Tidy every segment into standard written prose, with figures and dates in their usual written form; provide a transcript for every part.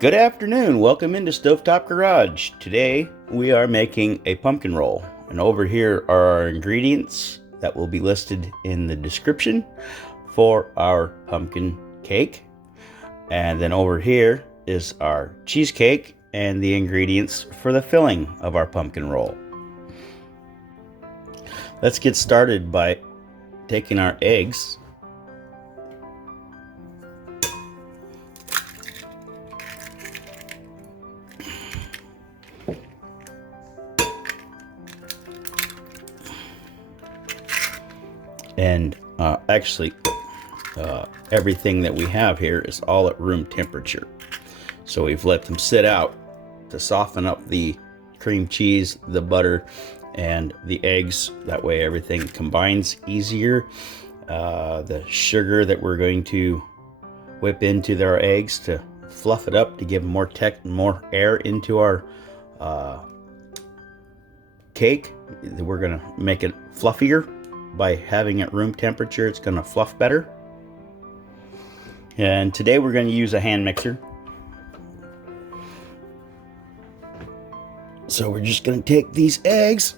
Good afternoon, welcome into StoveTop-Garage. Today we are making a pumpkin roll, and over here are our ingredients that will be listed in the description for our pumpkin cake. And then over here is our cheesecake and the ingredients for the filling of our pumpkin roll. Let's get started by taking our eggs and everything that we have here is all at room temperature. So we've let them sit out to soften up the cream cheese, the butter, and the eggs. That way everything combines easier. The sugar that we're going to whip into our eggs to fluff it up to give more air into our cake. We're going to make it fluffier. By having it room temperature, it's going to fluff better. And today we're going to use a hand mixer. So we're just going to take these eggs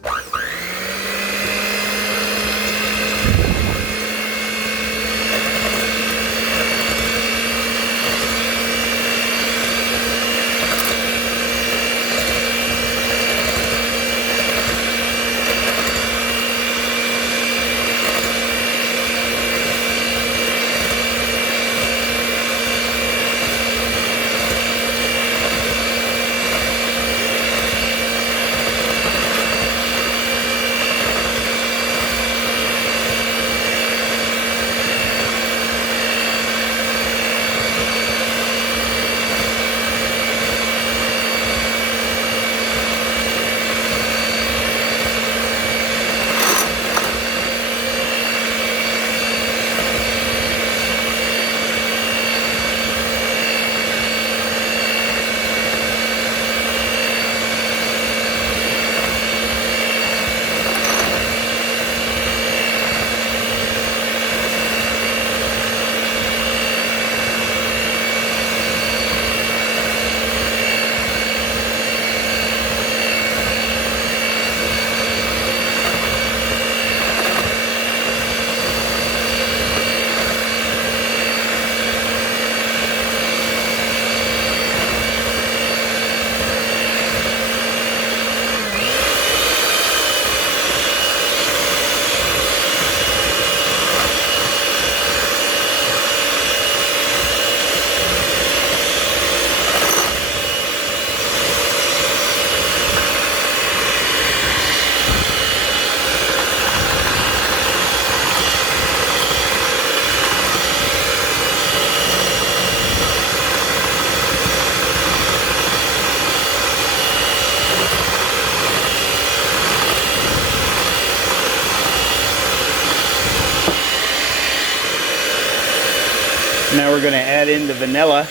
Now we're going to add in the vanilla.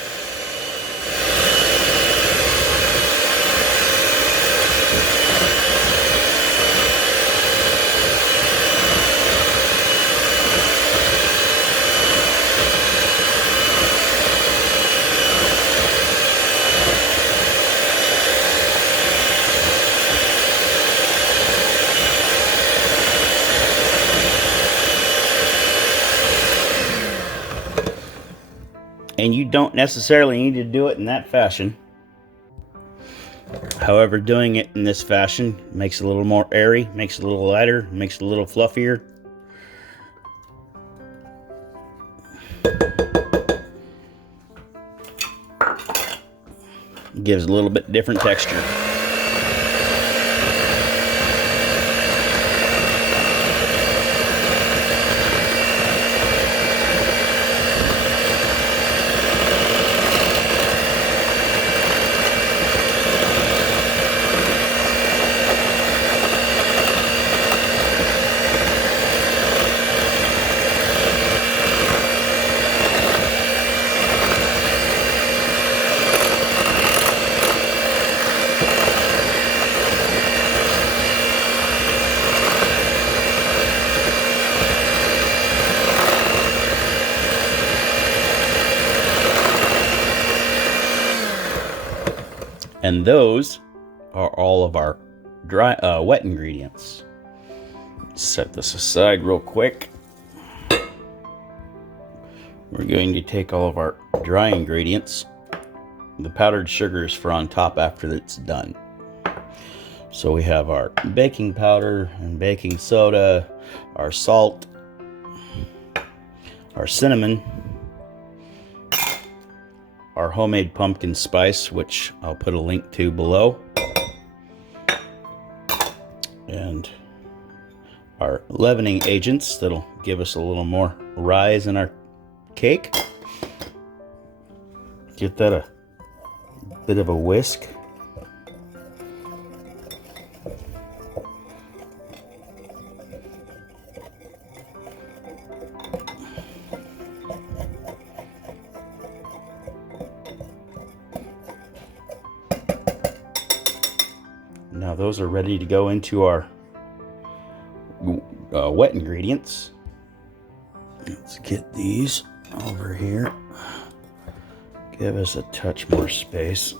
And you don't necessarily need to do it in that fashion. However, doing it in this fashion makes it a little more airy, makes it a little lighter, makes it a little fluffier. Gives a little bit different texture. And those are all of our dry wet ingredients. Set this aside real quick. We're going to take all of our dry ingredients. The powdered sugar is for on top after it's done. So we have our baking powder and baking soda, our salt, our cinnamon, our homemade pumpkin spice, which I'll put a link to below, and our leavening agents that'll give us a little more rise in our cake. Get that a bit of a whisk. Now those are ready to go into our wet ingredients. Let's get these over here. Give us a touch more space.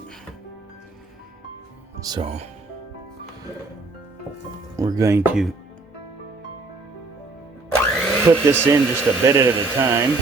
So we're going to put this in just a bit at a time.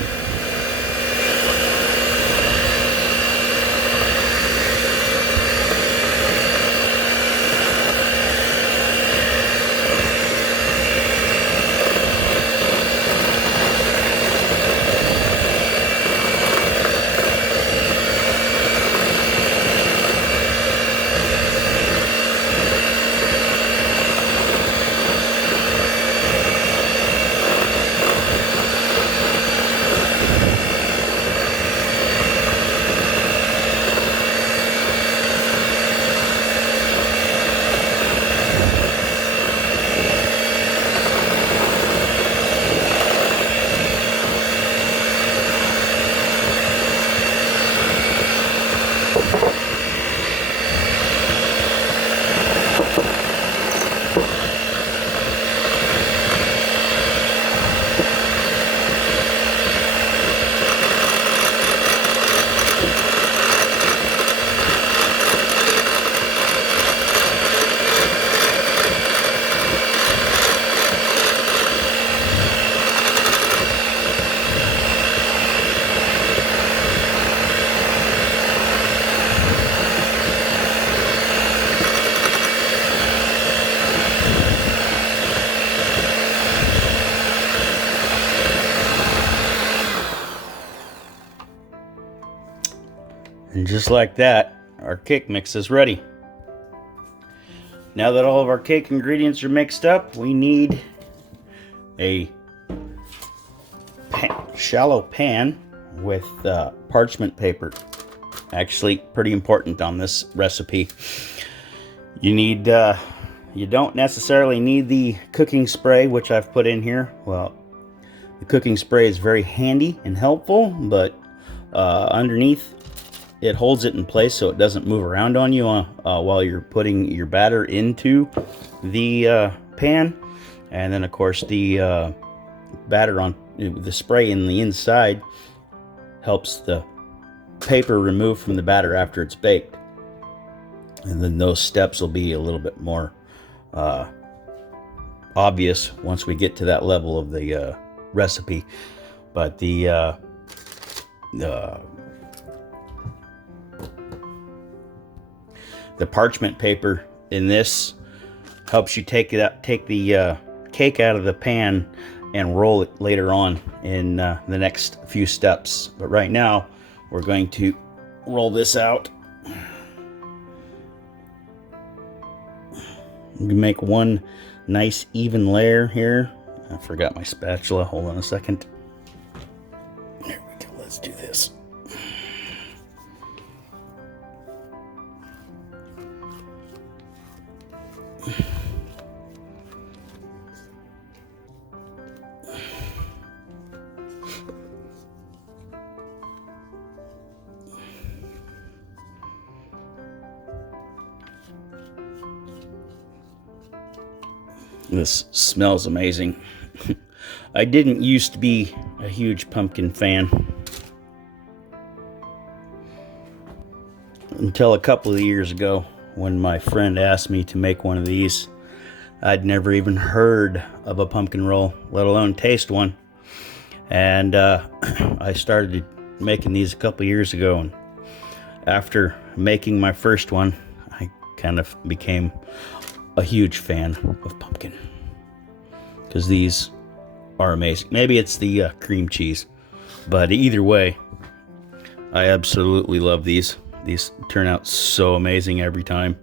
And just like that, our cake mix is ready. Now that all of our cake ingredients are mixed up, we need a shallow pan with parchment paper. Actually, pretty important on this recipe. You need, you don't necessarily need the cooking spray, which I've put in here. Well, the cooking spray is very handy and helpful, but underneath, it holds it in place so it doesn't move around on you while you're putting your batter into the pan. And then, of course, the batter on the spray in the inside helps the paper remove from the batter after it's baked. And then those steps will be a little bit more obvious once we get to that level of the recipe. But the parchment paper in this helps you take the cake out of the pan and roll it later on in the next few steps. But right now, we're going to roll this out. We can make one nice even layer here. I forgot my spatula. Hold on a second. There we go. Let's do this. This smells amazing. I didn't used to be a huge pumpkin fan. until a couple of years ago when my friend asked me to make one of these. I'd never even heard of a pumpkin roll, let alone taste one. And I started making these a couple of years ago, and after making my first one, I kind of became a huge fan of pumpkin, because these are amazing. Maybe it's the cream cheese, but either way, I absolutely love these. These turn out so amazing every time.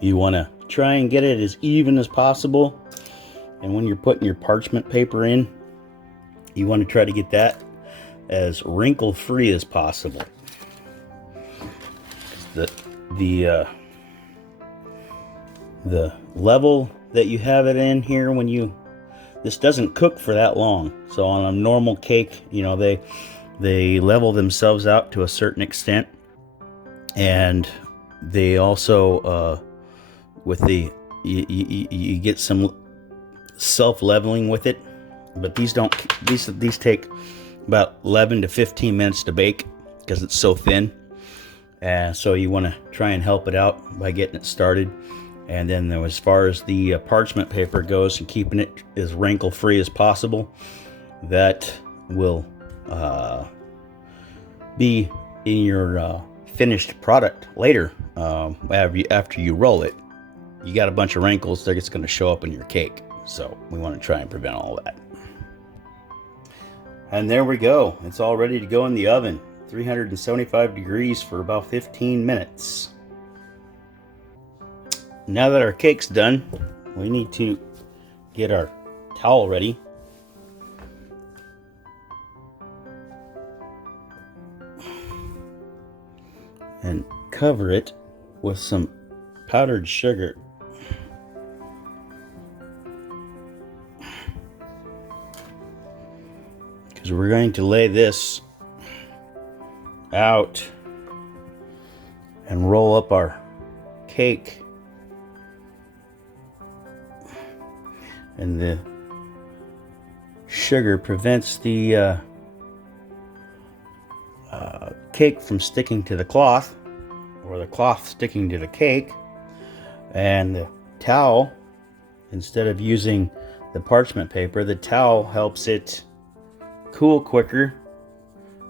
You want to try and get it as even as possible, and when you're putting your parchment paper in, you want to try to get that as wrinkle free as possible. The level that you have it in here, this doesn't cook for that long. So on a normal cake, you know, they level themselves out to a certain extent, and they also with you get some self-leveling with it, but these take about 11 to 15 minutes to bake because it's so thin. And so you want to try and help it out by getting it started. And then as far as the parchment paper goes, and keeping it as wrinkle free as possible, that will be in your finished product later. After you roll it, you got a bunch of wrinkles that it's going to show up in your cake. So we want to try and prevent all that. And there we go. It's all ready to go in the oven. 375 degrees for about 15 minutes. Now that our cake's done, we need to get our towel ready. And cover it with some powdered sugar. Because we're going to lay this out and roll up our cake. And the sugar prevents the cake from sticking to the cloth, or the cloth sticking to the cake. And the towel, instead of using the parchment paper, the towel helps it cool quicker,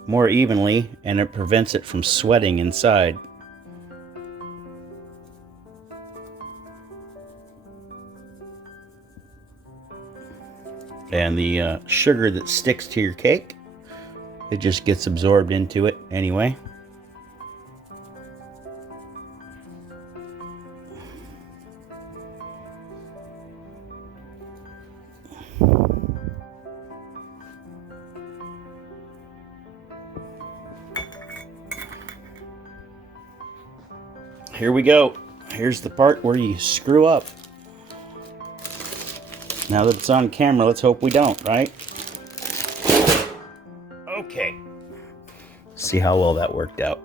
more evenly, and it prevents it from sweating inside. And the sugar that sticks to your cake, it just gets absorbed into it anyway. Here we go. Here's the part where you screw up. Now that it's on camera, let's hope we don't, right? Okay. See how well that worked out.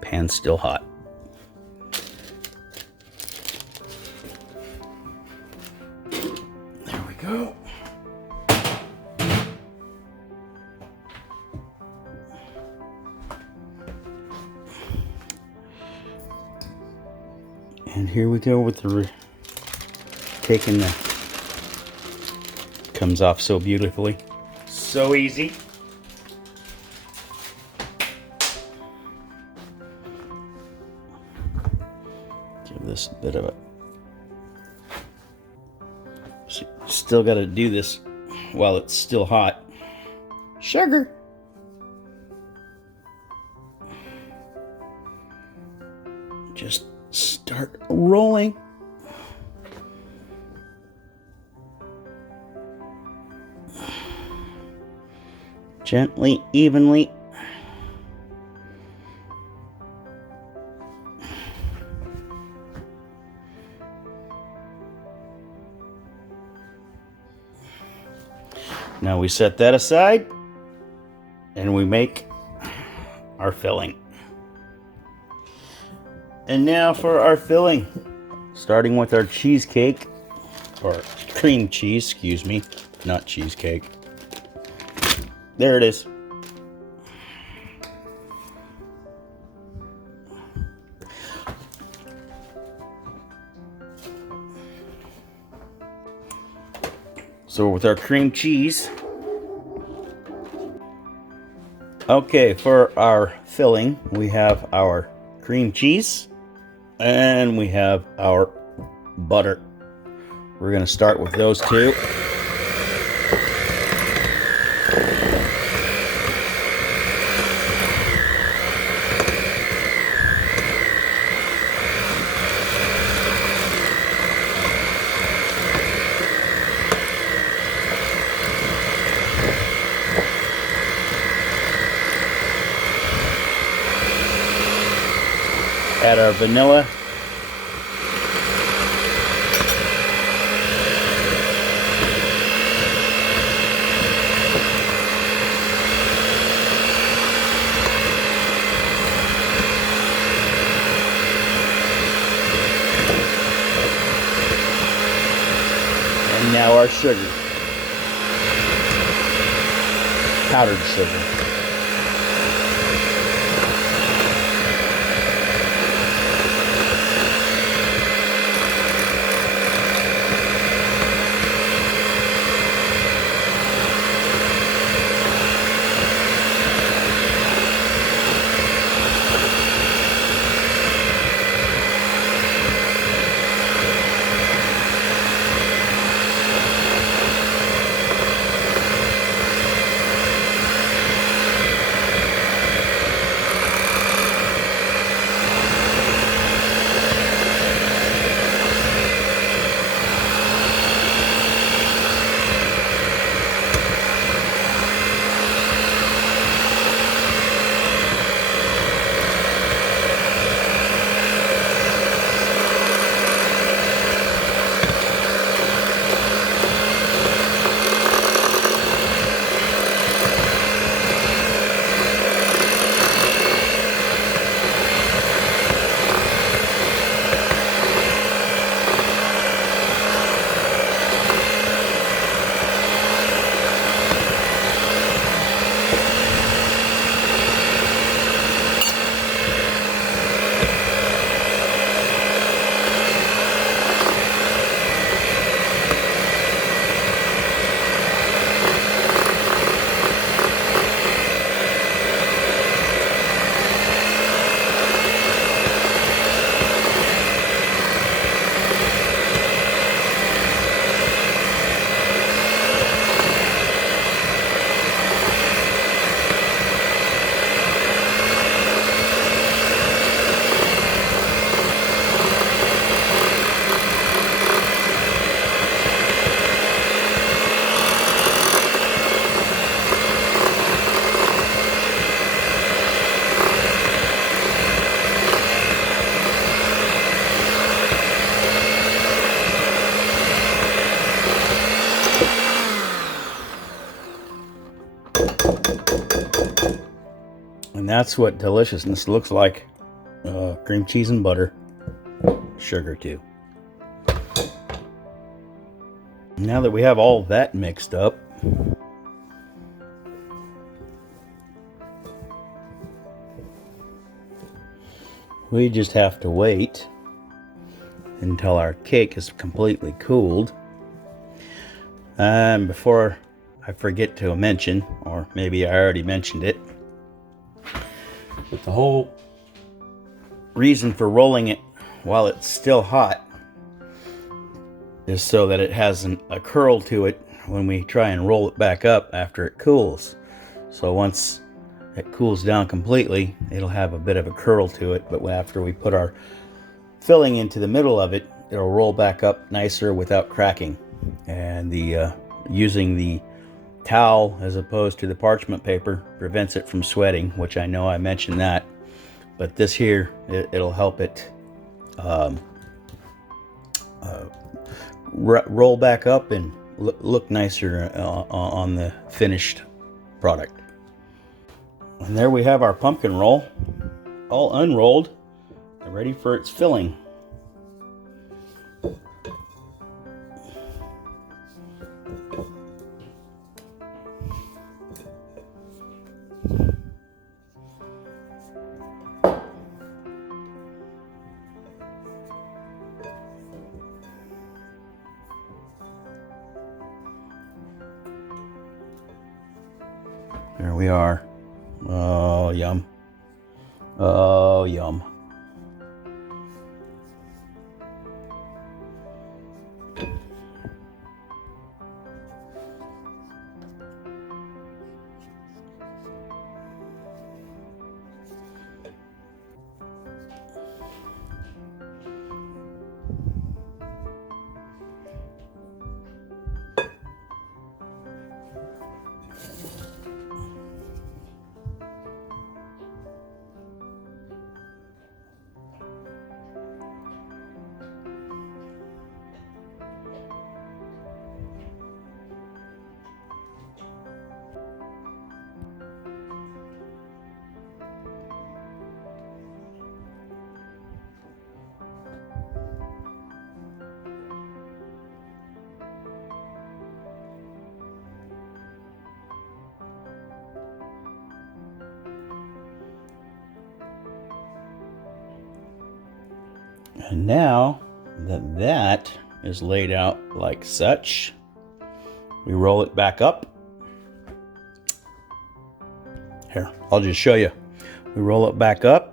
Pan's still hot. There we go. And here we go with the taking the, comes off so beautifully. So easy. Give this a bit of a, still got to do this while it's still hot. Sugar. Just start rolling. Gently, evenly. Now Now we set that aside and we make our filling. And now for our filling, starting with our cheesecake, or cream cheese, excuse me, not cheesecake. There it is. So with our cream cheese, okay, for our filling, we have our cream cheese and we have our butter. We're going to start with those two. Add our vanilla. And now our sugar. Powdered sugar. And that's what deliciousness looks like. Cream cheese and butter. Sugar too. Now that we have all that mixed up, we just have to wait until our cake is completely cooled. And before I forget to mention, or maybe I already mentioned it, but the whole reason for rolling it while it's still hot is so that it has a curl to it when we try and roll it back up after it cools. So once it cools down completely, it'll have a bit of a curl to it, but after we put our filling into the middle of it, it'll roll back up nicer without cracking. And the using the towel as opposed to the parchment paper prevents it from sweating, which I know I mentioned that, but this here, it'll help it roll back up and look nicer on the finished product. And there we have our pumpkin roll, all unrolled and ready for its filling. There we are. Oh, yum. Oh, yum. And now that that is laid out like such, we roll it back up. Here, I'll just show you. We roll it back up.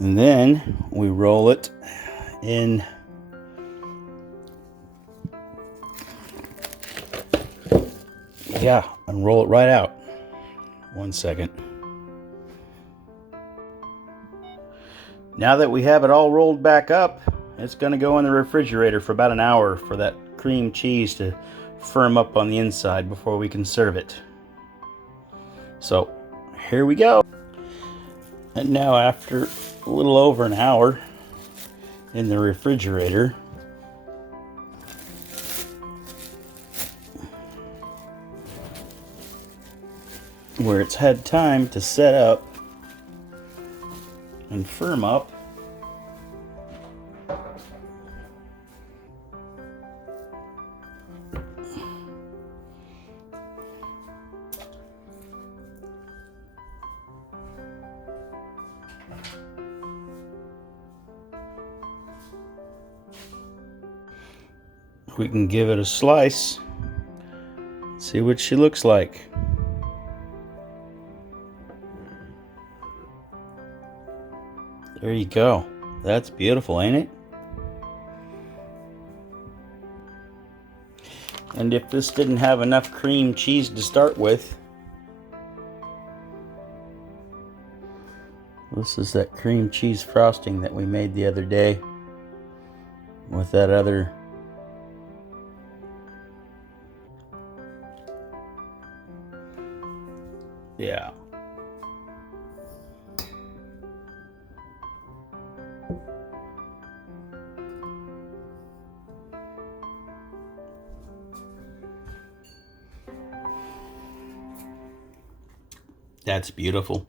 And then we roll it in and roll it right out. 1 second. Now that we have it all rolled back up, it's going to go in the refrigerator for about an hour for that cream cheese to firm up on the inside before we can serve it. So here we go. And now after a little over an hour in the refrigerator, where it's had time to set up and firm up, we can give it a slice, see what she looks like. There you go. That's beautiful, ain't it? And if this didn't have enough cream cheese to start with, this is that cream cheese frosting that we made the other day with that other yeah. That's beautiful.